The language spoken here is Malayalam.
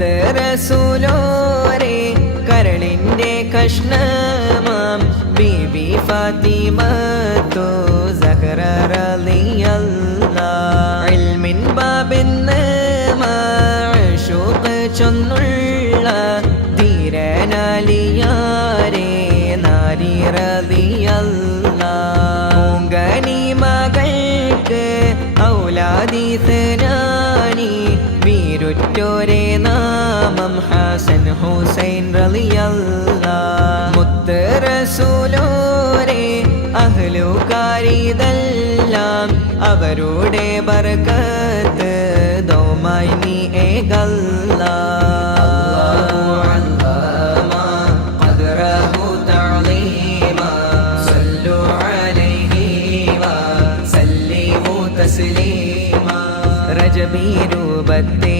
മുത്ത് റസൂലോരെ കരളിൻ്റെ കഷ്ണമാം ബീബി ഫാത്തിമത്തു സഹറ റളിയല്ലാഹ് ഇൽമിൻ ബാബെന്ന് മാശൂഖ് ചൊന്നുള്ള ധീരനാലിയാരെ നാരി റളിയല്ലാഹ് ഗനിമകൾക്ക് ഔലാദിസനാനി വീരുറ്റോരെ നാമം ഹസൻ ഹുസൈൻ റളിയല്ലാഹ് മുത്ത് റസൂലോരെ അഹ്ലുകാരിതെല്ലാം അവരുടെ ബർക്കത്ത് ദൗമായി നീ ഏകല്ലാഹ് രജബീ രൂപത്തെ